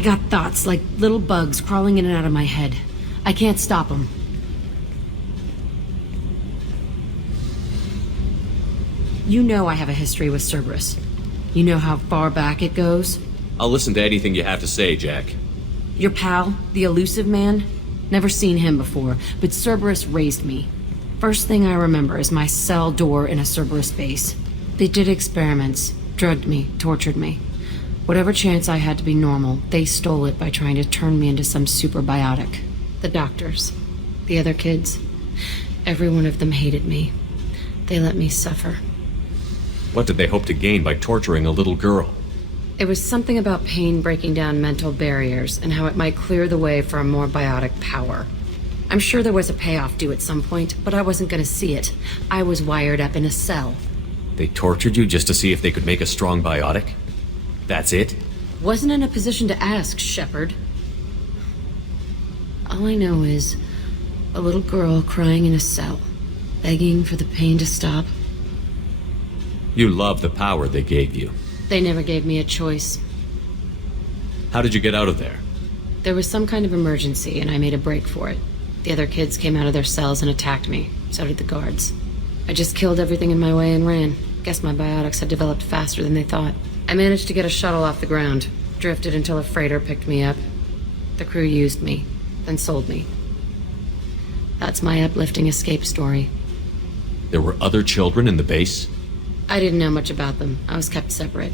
I got thoughts like little bugs crawling in and out of my head. I can't stop them. You know I have a history with Cerberus. You know how far back it goes? I'll listen to anything you have to say, Jack. Your pal, the elusive man? Never seen him before, but Cerberus raised me. First thing I remember is my cell door in a Cerberus base. They did experiments, drugged me, tortured me. Whatever chance I had to be normal, they stole it by trying to turn me into some superbiotic. The doctors, the other kids, every one of them hated me. They let me suffer. What did they hope to gain by torturing a little girl? It was something about pain breaking down mental barriers and how it might clear the way for a more biotic power. I'm sure there was a payoff due at some point, but I wasn't going to see it. I was wired up in a cell. They tortured you just to see if they could make a strong biotic? That's it? Wasn't in a position to ask, Shepard. All I know is a little girl crying in a cell, begging for the pain to stop. You love the power they gave you. They never gave me a choice. How did you get out of there? There was some kind of emergency, and I made a break for it. The other kids came out of their cells and attacked me. So did the guards. I just killed everything in my way and ran. Guess my biotics had developed faster than they thought. I managed to get a shuttle off the ground. Drifted until a freighter picked me up. The crew used me, then sold me. That's my uplifting escape story. There were other children in the base? I didn't know much about them. I was kept separate.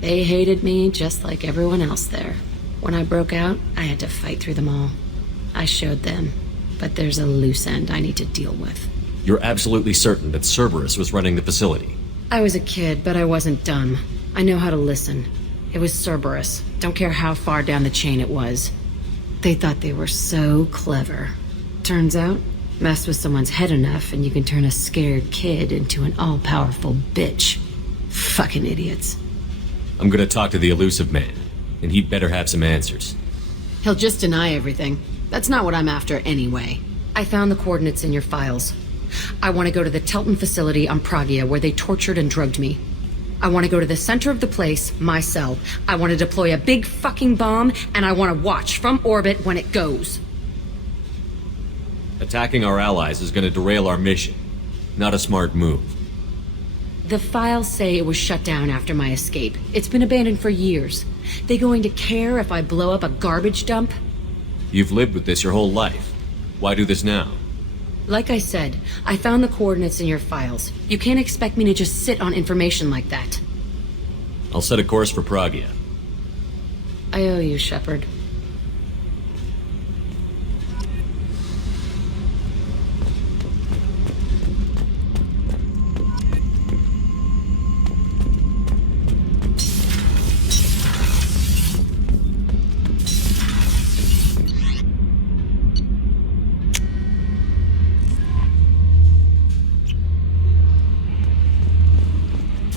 They hated me just like everyone else there. When I broke out, I had to fight through them all. I showed them, but there's a loose end I need to deal with. You're absolutely certain that Cerberus was running the facility? I was a kid, but I wasn't dumb. I know how to listen. It was Cerberus. Don't care how far down the chain it was. They thought they were so clever. Turns out, mess with someone's head enough and you can turn a scared kid into an all-powerful bitch. Fucking idiots. I'm gonna talk to the elusive man, and he'd better have some answers. He'll just deny everything. That's not what I'm after anyway. I found the coordinates in your files. I want to go to the Telton facility on Pragia where they tortured and drugged me. I want to go to the center of the place, my cell. I want to deploy a big fucking bomb, and I want to watch from orbit when it goes. Attacking our allies is gonna derail our mission. Not a smart move. The files say it was shut down after my escape. It's been abandoned for years. They going to care if I blow up a garbage dump? You've lived with this your whole life. Why do this now? Like I said, I found the coordinates in your files. You can't expect me to just sit on information like that. I'll set a course for Pragia. I owe you, Shepard.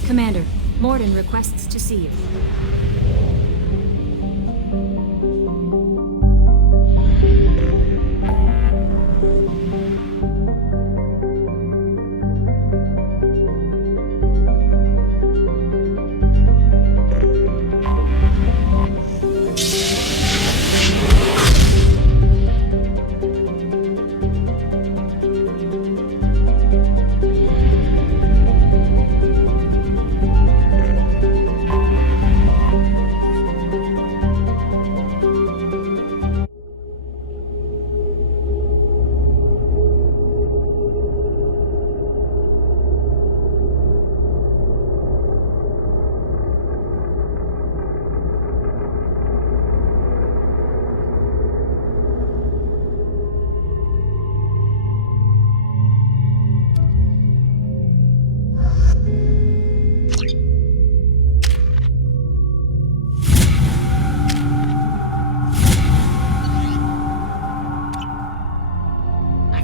Commander, Morden requests to see you.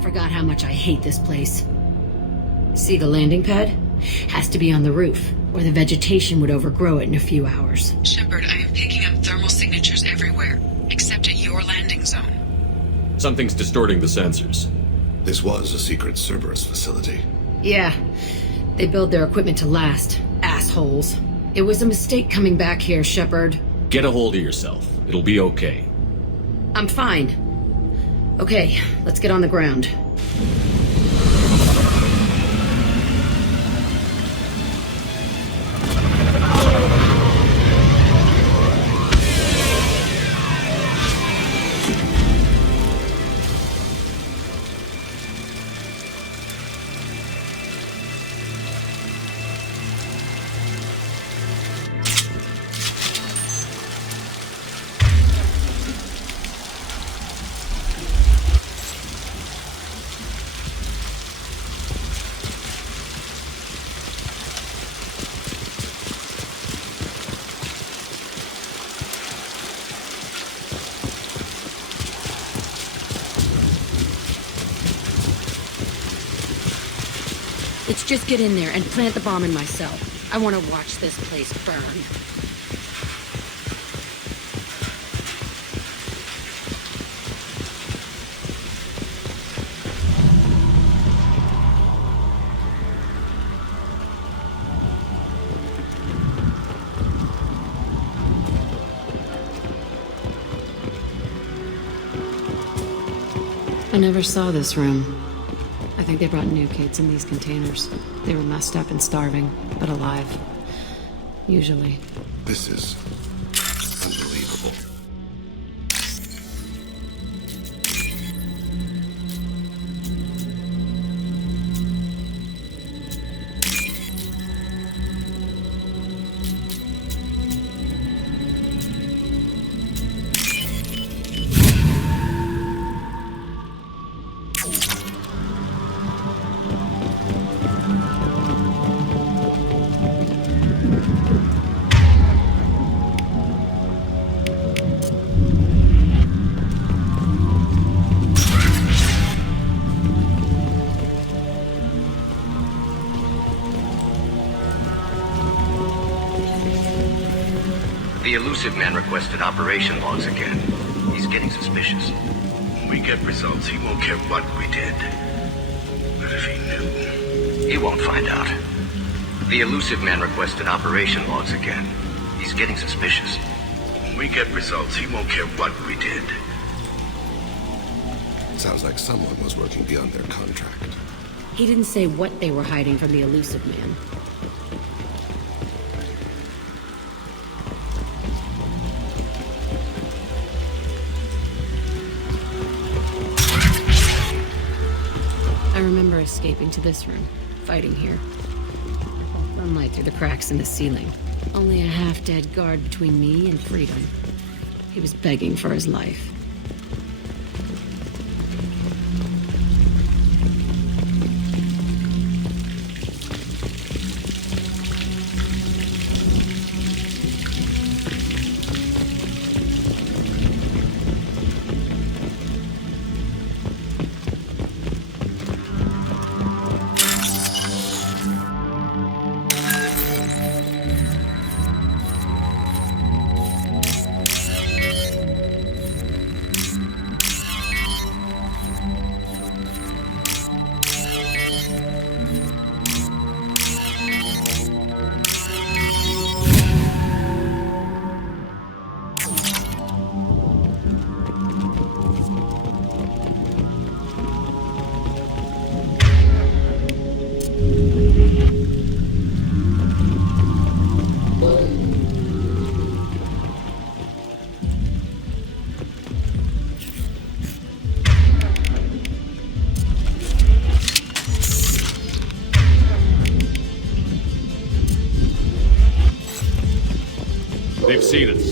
Forgot how much I hate this place. See the landing pad? Has to be on the roof, or the vegetation would overgrow it in a few hours. Shepard, I am picking up thermal signatures everywhere, except at your landing zone. Something's distorting the sensors. This was a secret Cerberus facility. Yeah, they build their equipment to last. Assholes. It was a mistake coming back here, Shepard. Get a hold of yourself. It'll be okay. I'm fine. Okay, let's get on the ground. Let's just get in there and plant the bomb in my cell. I want to watch this place burn. I never saw this room. I think they brought new kids in these containers. They were messed up and starving, but alive. Usually. This is unbelievable. The elusive man requested operation logs again. He's getting suspicious. When we get results, he won't care what we did. But if he knew... He won't find out. The elusive man requested operation logs again. He's getting suspicious. When we get results, he won't care what we did. Sounds like someone was working beyond their contract. He didn't say what they were hiding from the elusive man. I remember escaping to this room, fighting here. Sunlight through the cracks in the ceiling. Only a half-dead guard between me and freedom. He was begging for his life. They've seen us.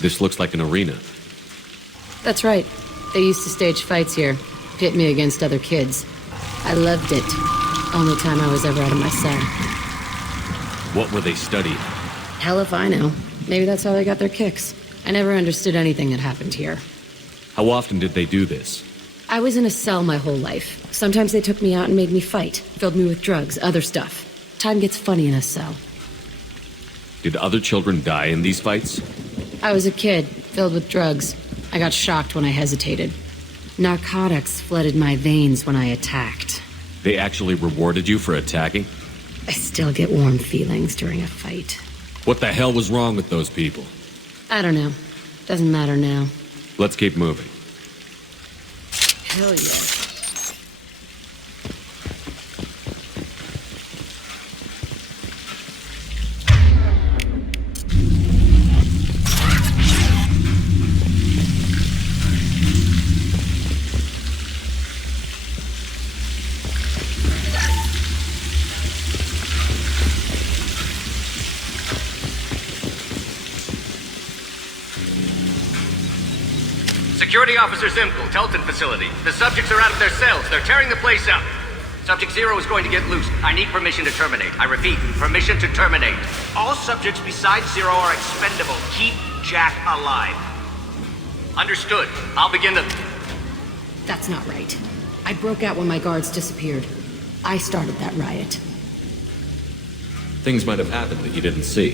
This looks like an arena. That's right. They used to stage fights here, pit me against other kids. I loved it. Only time I was ever out of my cell. What were they studying? Hell if I know. Maybe that's how they got their kicks. I never understood anything that happened here. How often did they do this? I was in a cell my whole life. Sometimes they took me out and made me fight, filled me with drugs, other stuff. Time gets funny in a cell. Did other children die in these fights? I was a kid, filled with drugs. I got shocked when I hesitated. Narcotics flooded my veins when I attacked. They actually rewarded you for attacking? I still get warm feelings during a fight. What the hell was wrong with those people? I don't know. Doesn't matter now. Let's keep moving. Hell yeah. Security Officer Zimkel, Telton facility. The subjects are out of their cells. They're tearing the place up. Subject 0 is going to get loose. I need permission to terminate. I repeat, permission to terminate. All subjects besides 0 are expendable. Keep Jack alive. Understood. I'll begin the... That's not right. I broke out when my guards disappeared. I started that riot. Things might have happened that you didn't see.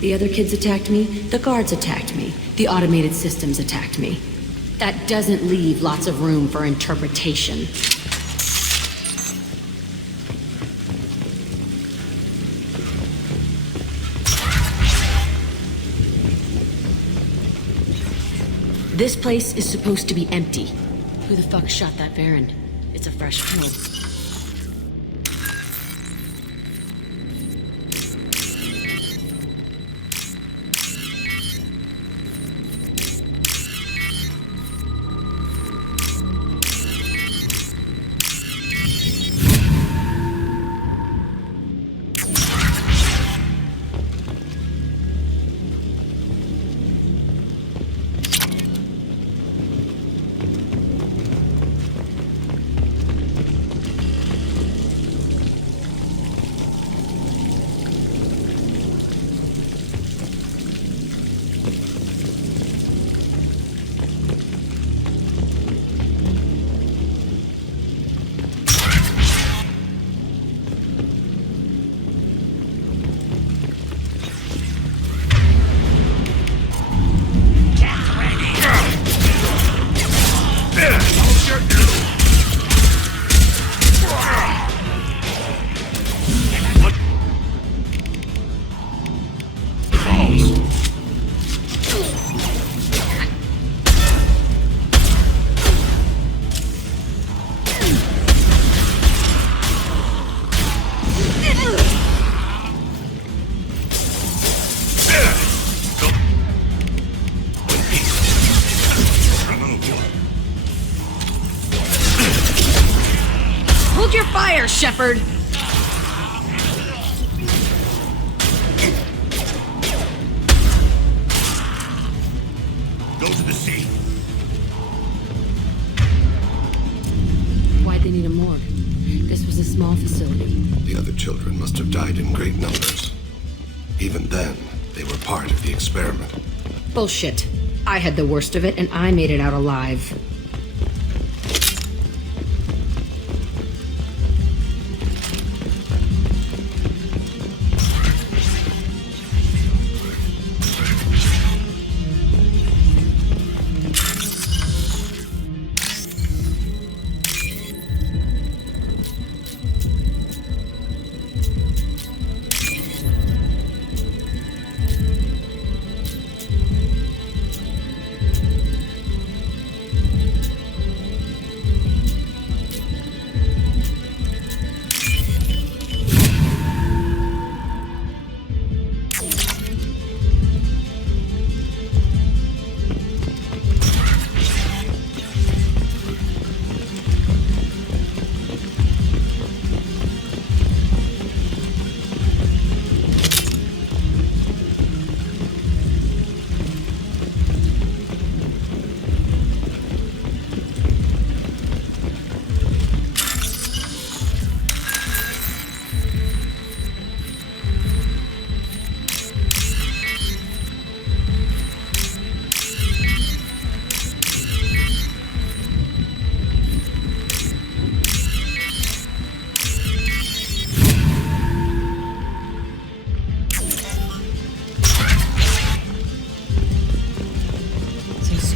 The other kids attacked me, the guards attacked me, the automated systems attacked me. That doesn't leave lots of room for interpretation. This place is supposed to be empty. Who the fuck shot that Baron? It's a fresh kill. Hold your fire, Shepard! Go to the sea. Why'd they need a morgue? This was a small facility. The other children must have died in great numbers. Even then, they were part of the experiment. Bullshit. I had the worst of it, and I made it out alive.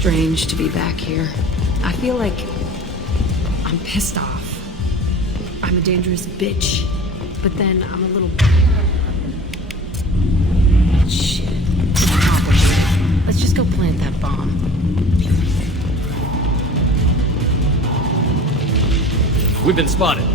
strange to be back here. I feel like I'm pissed off. I'm a dangerous bitch, but then I'm a little... Shit. It's complicated. Let's just go plant that bomb. We've been spotted.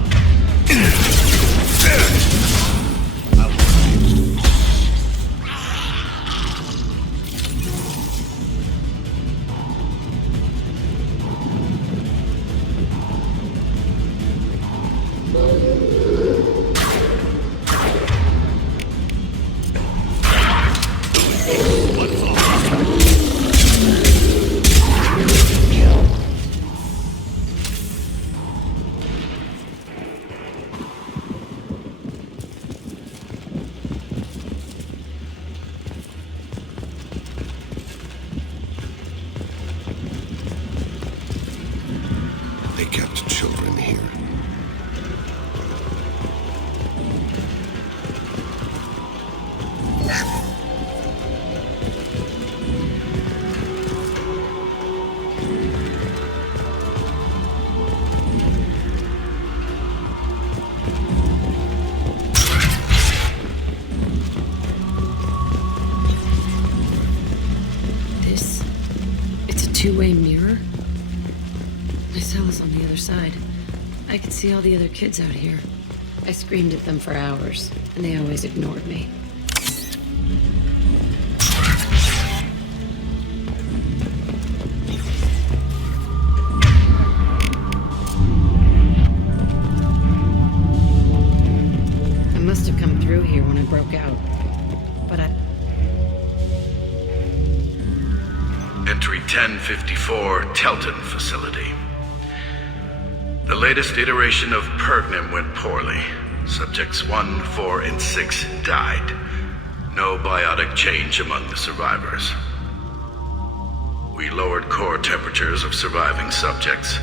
They kept children here. It's a two-way mirror? My cell is on the other side. I could see all the other kids out here. I screamed at them for hours, and they always ignored me. I must have come through here when I broke out, but Entry 1054, Telton facility. The latest iteration of Pergnum went poorly. Subjects 1, 4, and 6 died. No biotic change among the survivors. We lowered core temperatures of surviving subjects,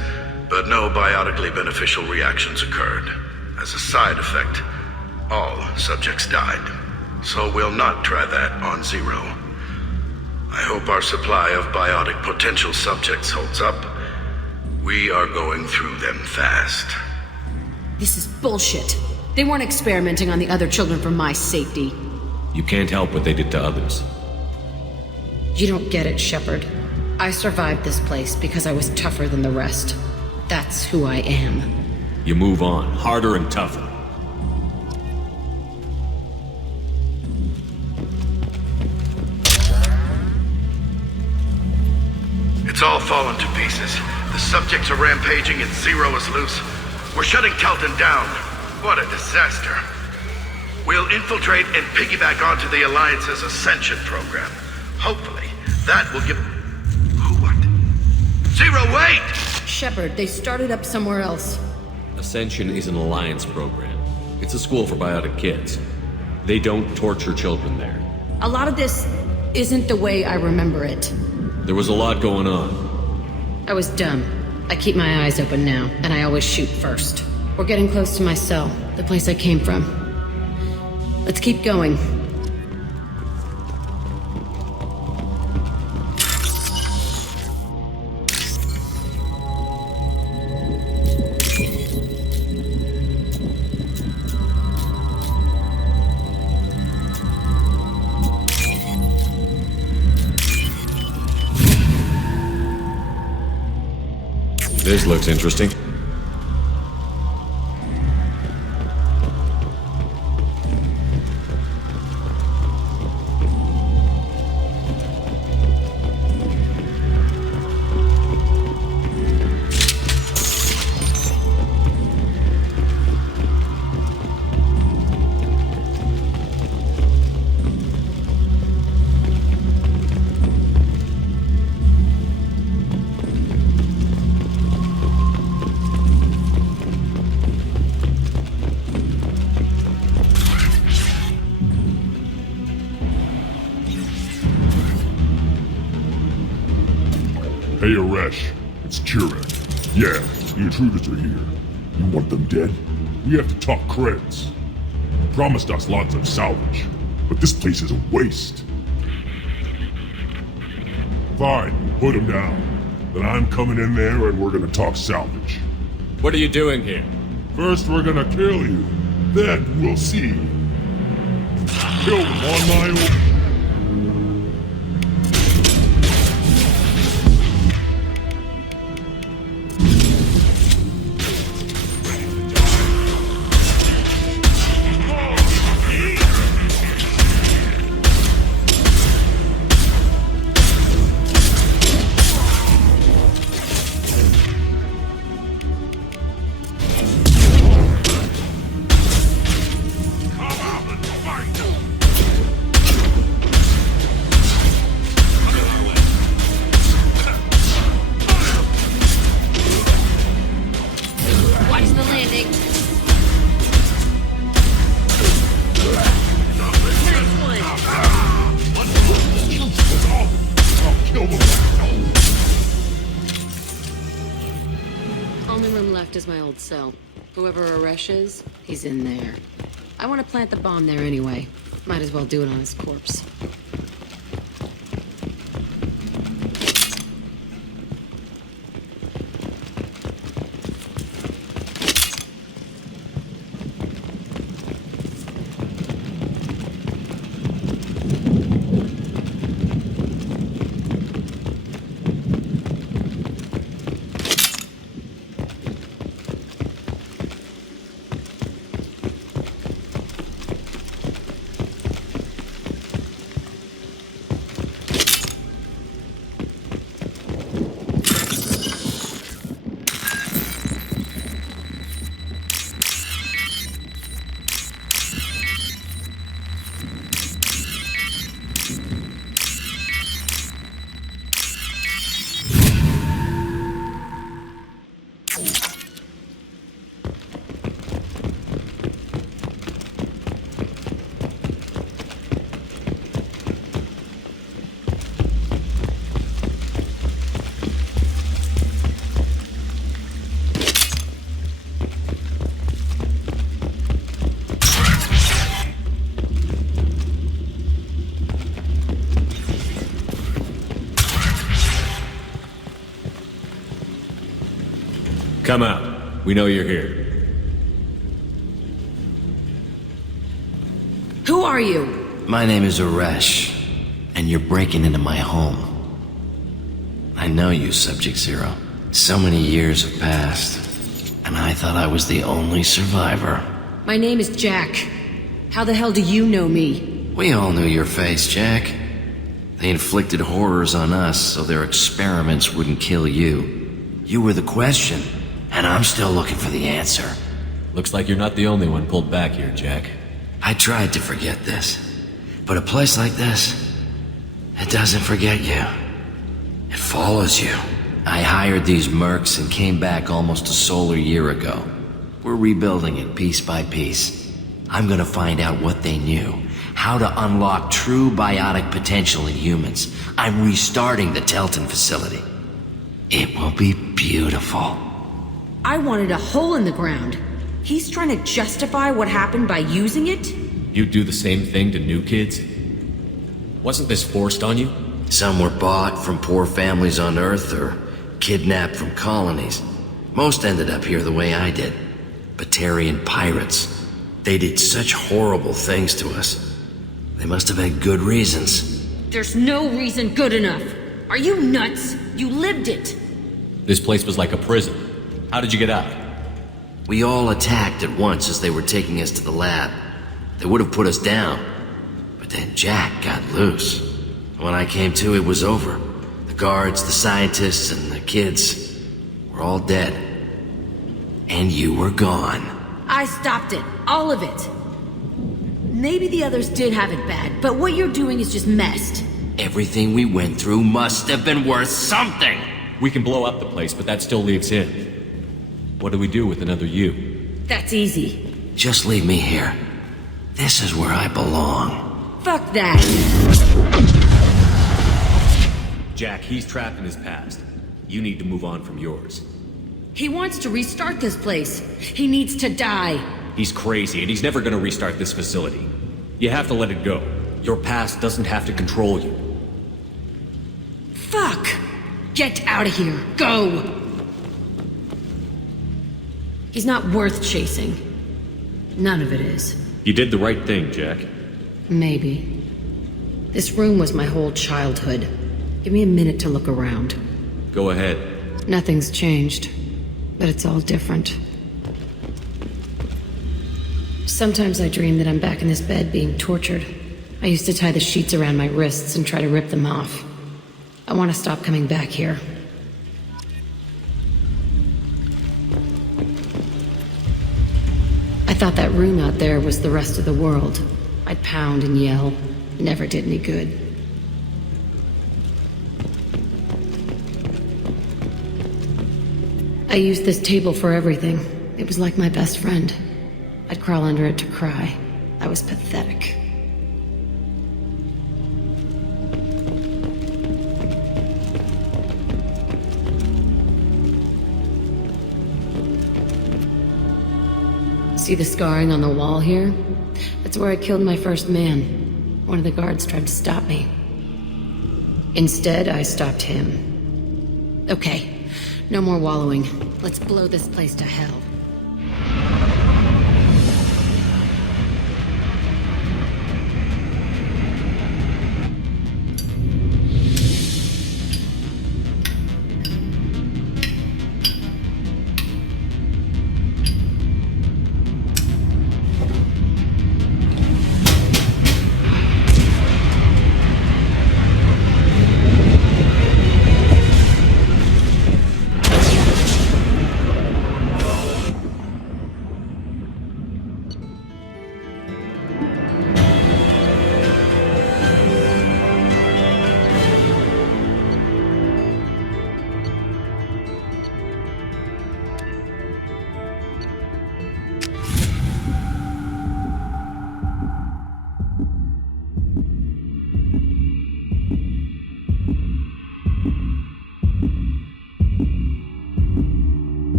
but no biotically beneficial reactions occurred. As a side effect, all subjects died. So we'll not try that on Zero. I hope our supply of biotic potential subjects holds up. We are going through them fast. this is bullshit. They weren't experimenting on the other children for my safety. You can't help what they did to others. You don't get it, Shepard. I survived this place because I was tougher than the rest. That's who I am. You move on, harder and tougher. It's all fallen to pieces. The subjects are rampaging and Zero is loose. We're shutting Telton down. What a disaster. We'll infiltrate and piggyback onto the Alliance's Ascension program. Hopefully, that will give... Who, what? Zero, wait! Shepard, they started up somewhere else. Ascension is an Alliance program. It's a school for biotic kids. They don't torture children there. A lot of this isn't the way I remember it. There was a lot going on. I was dumb. I keep my eyes open now, and I always shoot first. We're getting close to my cell, the place I came from. Let's keep going. This looks interesting. Hey, Aresh, it's Chirag. Yeah, the intruders are here. You want them dead? We have to talk creds. You promised us lots of salvage, but this place is a waste. Fine, put him down. Then I'm coming in there and we're gonna talk salvage. What are you doing here? First we're gonna kill you, then we'll see. Kill him on my own. Is my old cell. Whoever Aresh is, he's in there. I want to plant the bomb there anyway. Might as well do it on his corpse. Come out. We know you're here. Who are you? My name is Aresh, and you're breaking into my home. I know you, Subject Zero. So many years have passed, and I thought I was the only survivor. My name is Jack. How the hell do you know me? We all knew your face, Jack. They inflicted horrors on us so their experiments wouldn't kill you. You were the question, and I'm still looking for the answer. Looks like you're not the only one pulled back here, Jack. I tried to forget this, but a place like this, it doesn't forget you. It follows you. I hired these mercs and came back almost a solar year ago. We're rebuilding it piece by piece. I'm gonna find out what they knew, how to unlock true biotic potential in humans. I'm restarting the Telton facility. It will be beautiful. I wanted a hole in the ground. He's trying to justify what happened by using it? You do the same thing to new kids? Wasn't this forced on you? Some were bought from poor families on Earth or kidnapped from colonies. Most ended up here the way I did. Batarian pirates. They did such horrible things to us. They must have had good reasons. There's no reason good enough. Are you nuts? You lived it. This place was like a prison. How did you get out? We all attacked at once as they were taking us to the lab. They would have put us down. But then Jack got loose. When I came to, it was over. The guards, the scientists, and the kids were all dead. And you were gone. I stopped it. All of it. Maybe the others did have it bad, but what you're doing is just messed. Everything we went through must have been worth something. We can blow up the place, but that still leaves him. What do we do with another you? That's easy. Just leave me here. This is where I belong. Fuck that. Jack, he's trapped in his past. You need to move on from yours. He wants to restart this place. He needs to die. He's crazy, and he's never gonna restart this facility. You have to let it go. Your past doesn't have to control you. Fuck! Get out of here! Go! He's not worth chasing. None of it is. You did the right thing, Jack. Maybe. This room was my whole childhood. Give me a minute to look around. Go ahead. Nothing's changed, but it's all different. Sometimes I dream that I'm back in this bed being tortured. I used to tie the sheets around my wrists and try to rip them off. I want to stop coming back here. I thought that room out there was the rest of the world. I'd pound and yell. It never did any good. I used this table for everything. It was like my best friend. I'd crawl under it to cry. I was pathetic. See the scarring on the wall here? That's where I killed my first man. One of the guards tried to stop me. Instead, I stopped him. Okay, no more wallowing. Let's blow this place to hell.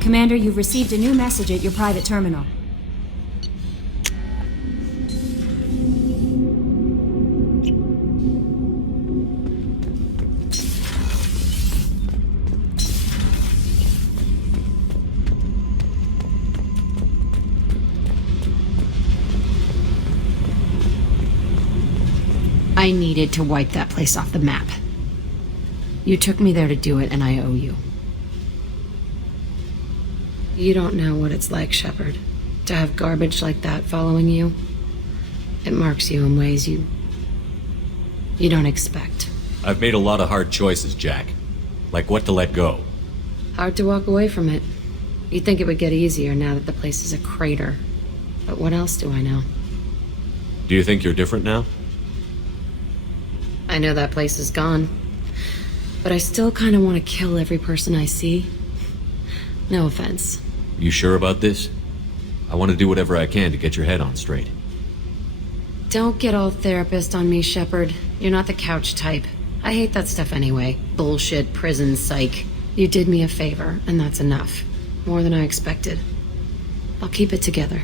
Commander, you've received a new message at your private terminal. I needed to wipe that place off the map. You took me there to do it, and I owe you. You don't know what it's like, Shepard, to have garbage like that following you. It marks you in ways you don't expect. I've made a lot of hard choices, Jack. Like what to let go. Hard to walk away from it. You'd think it would get easier now that the place is a crater. But what else do I know? Do you think you're different now? I know that place is gone. But I still kind of want to kill every person I see. No offense. You sure about this? I want to do whatever I can to get your head on straight. Don't get all therapist on me, Shepard. You're not the couch type. I hate that stuff anyway. Bullshit, prison, psych. You did me a favor, and that's enough. More than I expected. I'll keep it together.